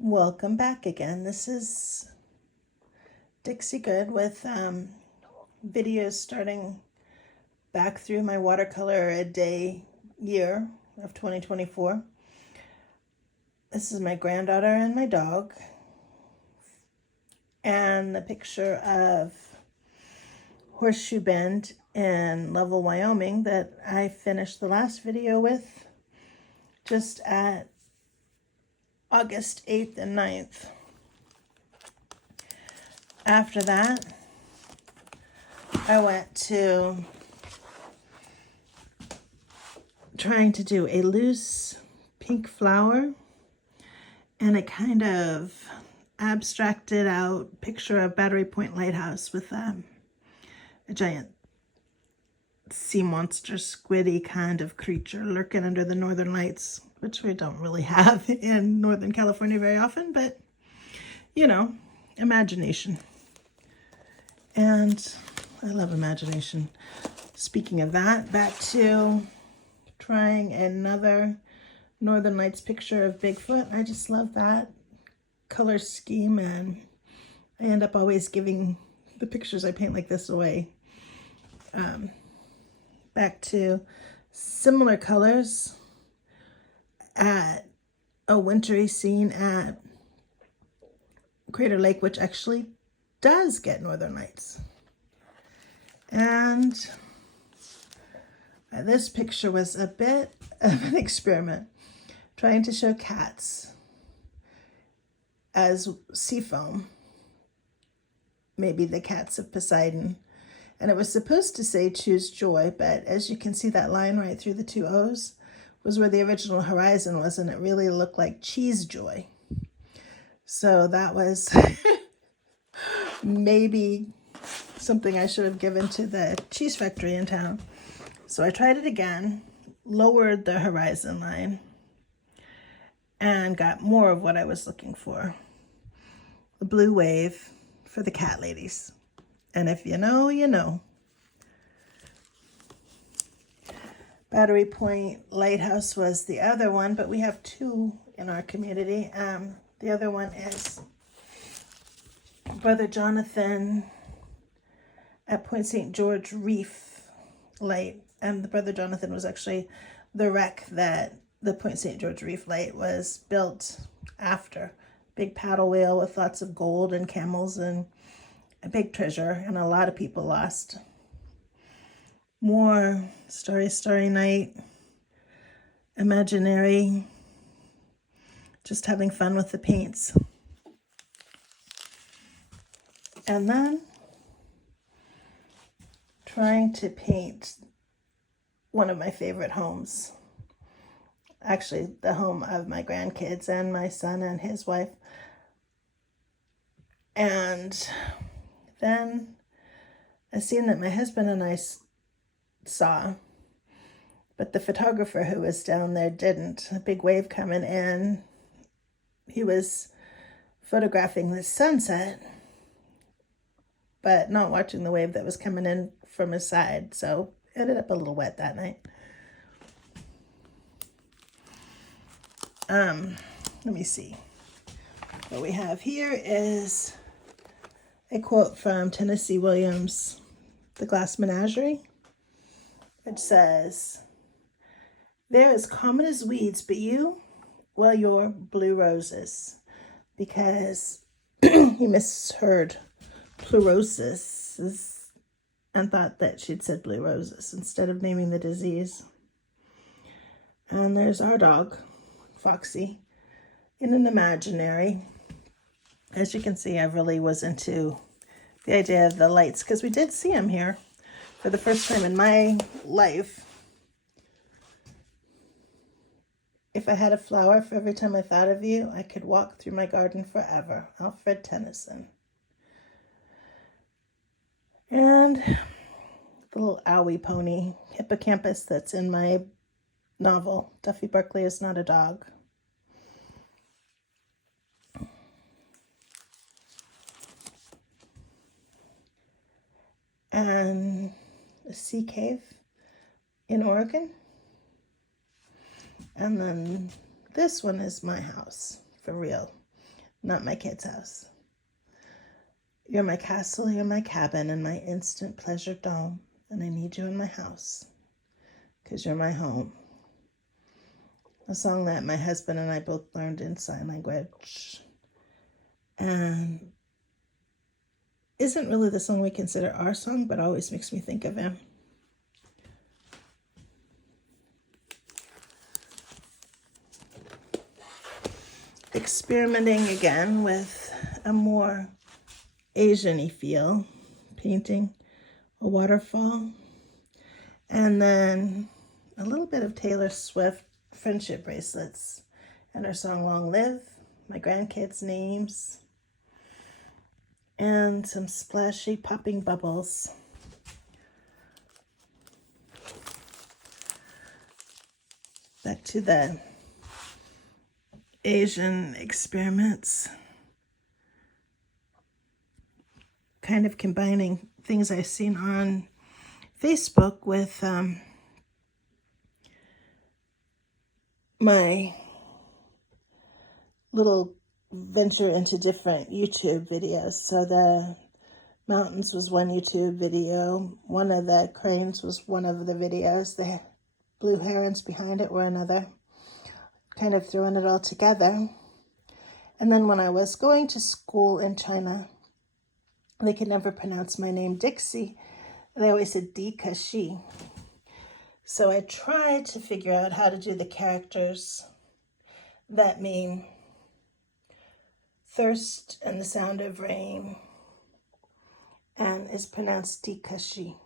Welcome back again. This is Dixie Good with videos starting back through my watercolor a day year of 2024. This is my granddaughter and my dog, and a picture of Horseshoe Bend in Lovell, Wyoming that I finished the last video with just at August 8th and 9th. After that, I went to trying to do a loose pink flower and a kind of abstracted out picture of Battery Point Lighthouse with a giant sea monster squiddy kind of creature lurking under the northern lights, which we don't really have in Northern California very often, but you know, imagination. And I love imagination. Speaking of that, back to trying another Northern Lights picture of Bigfoot. I just love that color scheme, and I end up always giving the pictures I paint like this away. Back to similar colors at a wintry scene at Crater Lake, which actually does get Northern Lights. And this picture was a bit of an experiment, trying to show cats as sea foam, maybe the cats of Poseidon. And it was supposed to say choose joy, but as you can see, that line right through the two O's was where the original horizon was, and it really looked like cheese joy. So that was maybe something I should have given to the cheese factory in town. So I tried it again, lowered the horizon line, and got more of what I was looking for. The blue wave for the cat ladies. And if you know, you know. Battery Point Lighthouse was the other one, but we have two in our community. The other one is Brother Jonathan at Point St. George Reef Light. And the Brother Jonathan was actually the wreck that the Point St. George Reef Light was built after. Big paddle whale with lots of gold and camels and a big treasure, and a lot of people lost. More Starry Night, imaginary, just having fun with the paints. And then trying to paint one of my favorite homes. Actually, the home of my grandkids and my son and his wife. And then a scene that my husband and I saw, but the photographer who was down there didn't. A big wave coming in. He was photographing the sunset, but not watching the wave that was coming in from his side. So it ended up a little wet that night. Let me see. What we have here is a quote from Tennessee Williams' The Glass Menagerie, which says, "They're as common as weeds, but you, well, you're blue roses," because he misheard pleurosis and thought that she'd said blue roses instead of naming the disease. And there's our dog, Foxy, in an imaginary. As you can see, I really was into the idea of the lights, because we did see them here for the first time in my life. If I had a flower for every time I thought of you, I could walk through my garden forever. Alfred Tennyson. And the little owie pony, hippocampus, that's in my novel, Duffy Buckley Is Not a Dog. And a sea cave in Oregon. And then this one is my house, for real. not my kid's house. You're my castle, you're my cabin, and my instant pleasure dome. And I need you in my house, 'cause you're my home. A song that my husband and I both learned in sign language. And isn't really the song we consider our song, but always makes me think of him. Experimenting again with a more Asian-y feel, painting a waterfall, and then a little bit of Taylor Swift friendship bracelets and her song Long Live, my grandkids' names, and some splashy popping bubbles. Back to the Asian experiments. Kind of combining things I've seen on Facebook with my little venture into different YouTube videos. So the mountains was one YouTube video. One of the cranes was one of the videos. The blue herons behind it were another. Kind of throwing it all together. And then when I was going to school in China, they could never pronounce my name Dixie. They always said Di-ka-shi. So I tried to figure out how to do the characters that mean thirst and the sound of rain, and is pronounced Di-ka-shi.